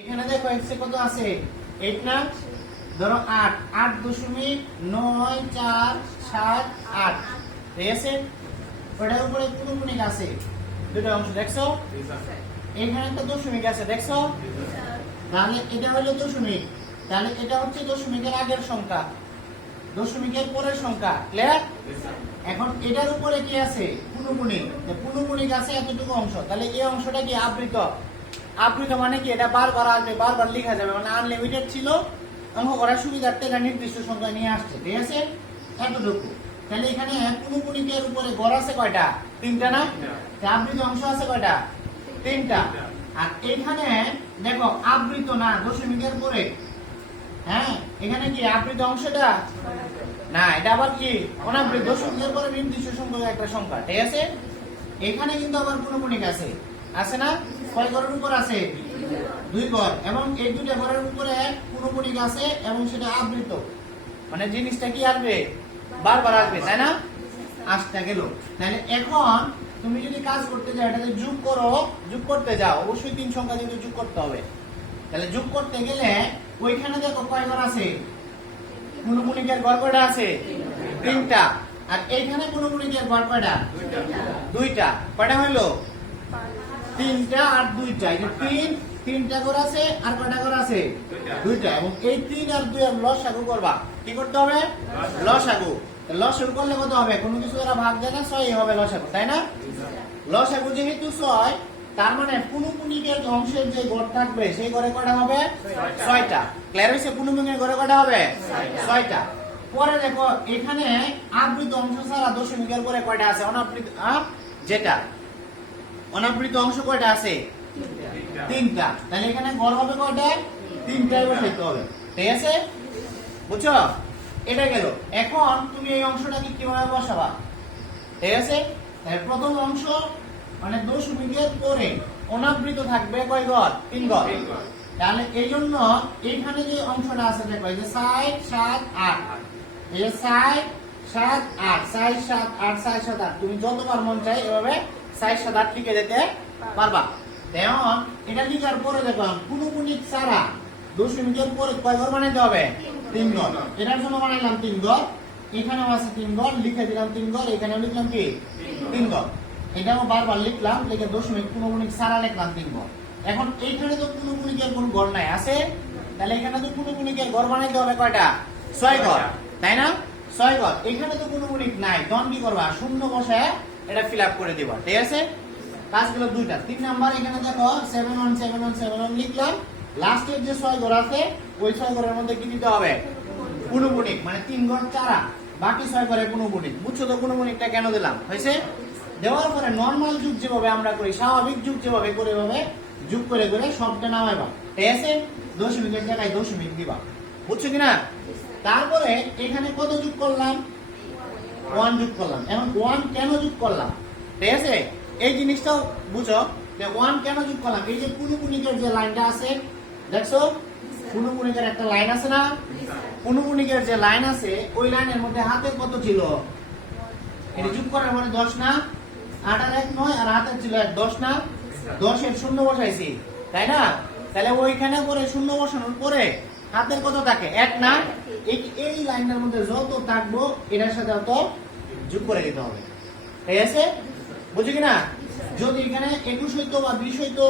এখানে দেখো এক্স কত আছে এইট না, ধরো আট আট দশমিক নয় চার সাত আট, ঠিক আছে? ওটার উপরে কোনগুণিক আছে দুটো অংশ, দেখছ? এখানে একটা দশমিক আছে, দেখছ? তাহলে এটা হলো দশমিক, তাহলে এটা হচ্ছে দশমিকের আগের সংখ্যা, দশমিকের পরের সংখ্যা ক্লিয়ার এখন এটার উপরে কি আছে? পুনগুণিক পুনগুণিক আছে এতটুকু অংশ, তাহলে এই অংশটা কি আবৃত? আবৃত মানে কি? এটা বারবার আসবে বারবার লেখা যাবে। মানে আনলিমিটেড ছিল। অঙ্ক করার সুবিধার্থে এটা নির্দিষ্ট সংখ্যা নিয়ে আসছে। ঠিক আছে? এতটুকু। তাহলে এখানে পুনগুণিকের উপরে গড় আছে কয়টা? তিনটা না? আবৃত অংশ আছে কয়টা? তিনটা। আর এখানে দেখো আবৃত না দশমিকের পরে হ্যাঁ? এখানে কি আবৃত অংশটা? না এটা আবার কি? অনাবৃত। দশমিকের পরে নির্দিষ্ট সংখ্যক একটা সংখ্যা। ঠিক আছে? এখানে কিন্তু আবার পুনঃপুনিক আছে। আছে না? কয় ঘরের উপর আছে? দুই ঘর। এবং এই দুইটা ঘরের উপরে পুনঃপুনিক আছে এবং সেটা আবৃত। মানে জিনিসটা কি আসবে? বারবার আসবে, তাই না? আসতে গেল। তাহলে এখন তুমি যদি কাজ করতে যাও এটাতে যোগ করো, যোগ করতে যাও, অবশ্যই তিন সংখ্যা কিন্তু যোগ করতে হবে। তাহলে যোগ করতে গেলে ওইখানে দেখো কয় ঘর আছে? গুণগুণিকের ঘর কয়টা আছে? তিনটা। আর এইখানে গুণগুণিকের ঘর কয়টা? দুইটা। কয়টা হইল তিনটা আর দুইটা। এই যে তিন, তিনটা ঘর আছে আর কয়টা ঘর আছে? দুইটা। এবং এই তিন আর দুই আর লস আগু করবা। কি করতে হবে? লস আগু লস আগু করলে কত হবে? কোনো কিছু দ্বারা ভাগ যায় না ছয় হবে লস আগু তাই না? লস আগু যেহেতু ছয়, তার মানে পুনুপুনিকের অংশের যে গড় থাকবে, সেই গড়ে কয়টা হবে? ছয়টা। ক্লিয়ার হয়েছে? পুনুপুনিকের গড়ে কয়টা হবে? ছয়টা। পরে দেখো, এখানে আবৃত অংশ ছাড়া দশমিকের পরে কয়টা আছে? অনাবৃত যেটা। অনাবৃত অংশ কয়টা আছে? তিনটা। তাহলে এখানে গড় হবে কয়টা? তিনটায় বসাইতে হবে। ঠিক আছে? বুঝছ? এটা গেল। এখন তুমি এই অংশটাকে কীভাবে বসাবা? ঠিক আছে? তাহলে প্রথম অংশ মানে দশমিকের পরে অনাবৃত থাকবে কয় ঘর তিন ঘর তাহলে এই জন্য এইখানে যে অংশটা আছে দেখো এই যে ষাট সাত আট। এই যে সাত আট। ষাট সাত আট ষাট সাত আট। তুমি যতবার মন চাই এভাবে ষাট সাত আট যেতে পারবা। তেমন এটা লিখার পরে দেখো দশমিকের পরে কয় ঘর বানাইতে হবে? তিন ঘর। এটার জন্য বানাইলাম তিন ঘর, এখানেও আছে তিন ঘর, লিখে দিলাম তিন ঘর, এখানেও লিখলাম কি? তিন ঘর। এটাও বারবার লিখলাম, লিখে দশমিক পুনপুনিক ছাড়া লিখলাম তিন ঘর। এখন এইখানে তো পুনপুনিকের কোন ঘর নাই, আছে? তাহলে এখানে তো পুনপুনিকের ঘর বানাইতে হবে কয়টা? ছয় ঘর, তাই না? ছয় ঘর। এখানে তো পুনপুনিক নাই, তখন কি করবা? শূন্য বসায় এটা ফিল আপ করে দিবা, ঠিক আছে? কাজগুলো দুইটা, তিন নাম্বার এখানে দেখো seven one seven one seven one লিখলাম। লাস্টের যে ছয় ঘর আছে, ওই ছয় ঘরের মধ্যে কি দিতে হবে? পুনপুনিক মানে তিন ঘর চারা, বাকি ছয় ঘরে পুনপুনিক বুঝছ তো পুনপুনিকটা কেন দিলাম? হয়েছে? দেওয়ার পরে নর্মাল যুগ যেভাবে আমরা করি, স্বাভাবিক যুগ যেভাবে করে এভাবে যুগ করে করে সবটা নামাইবা, ঠিক আছে? দশমিকের জায়গায় দশমিক দিবা। বুঝছ কিনা? তারপরে এখানে কত যুগ করলাম? ওয়ান যুগ করলাম। এখন ওয়ান কেন যুগ করলাম? ঠিক আছে? এই জিনিসটাও বুঝো যে ওয়ান কেন যুগ করলাম? এই যে পুনুপুনিকের যে লাইনটা আছে, দেখছ? পুনুপুনিকের একটা লাইন আছে না? পুনুপুনিকের যে লাইন আছে, ওই লাইনের মধ্যে হাতের কত ছিল? এটা যুগ করার মানে দশ না? আট আর এক নয়, আর হাতের ছিল এক, দশ না? দশের শূন্য বসাইছি, তাই না? তাহলে ওইখানে করে শূন্য বসানোর পরে হাতের কত থাকে। এক না, এই লাইনটার মধ্যে যত থাকব, এটার সাথে অত যোগ করে দিতে হবে। ঠিক আছে? বুঝি কিনা? যদি এখানে একুশ হইতো বা বিশ হইতো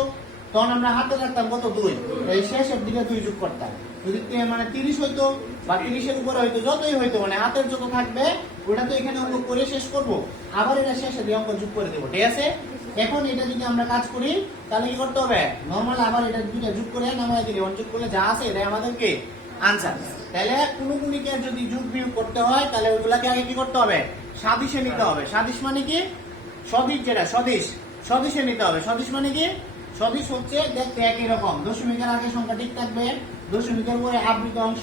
তখন আমরা হাতে রাখতাম কত দুই? এই শেষের দিকে দুই যোগ করতাম। যদি মানে তিরিশ হইতো বা তিরিশের উপরে হইতো, যতই হইতো মানে হাতের যত থাকবে, ওটা তো এখানে অঙ্ক করে শেষ করব। আবার এটা শেষে দিয়ে অঙ্ক যোগ করে দেবো, ঠিক আছে? এখন এটা যদি আমরা কাজ করি, তাহলে কি করতে হবে? নর্মাল আবার এটা দুইটা যোগ করে নামায় দিলে যোগ করলে যা আছে এটাই আমাদেরকে আনসার তাহলে কোনো গুণিকের যদি যোগ বিয়োগ করতে হয়, তাহলে ওইগুলাকে আগে কি করতে হবে? সাদিশে নিতে হবে। সাদিশ মানে কি? সদিশ যেটা, সদিশ। সদিশে নিতে হবে। সদিশ মানে কি? সদিশ হচ্ছে দেখতে একই রকম। দশমিকের আগে সংখ্যা ঠিক থাকবে, দশমিকের পরে আবৃত অংশ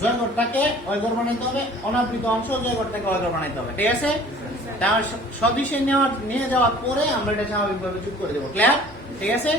জয়গরটাকে অয়গর বানাইতে হবে, অনাবৃত অংশ জয়গরটাকে অয়গর বানাইতে হবে, ঠিক আছে? তাহলে সদিশে নেওয়ার নিয়ে যাওয়ার পরে আমরা এটা স্বাভাবিকভাবে যোগ করে দেবো ক্লিয়ার ঠিক আছে?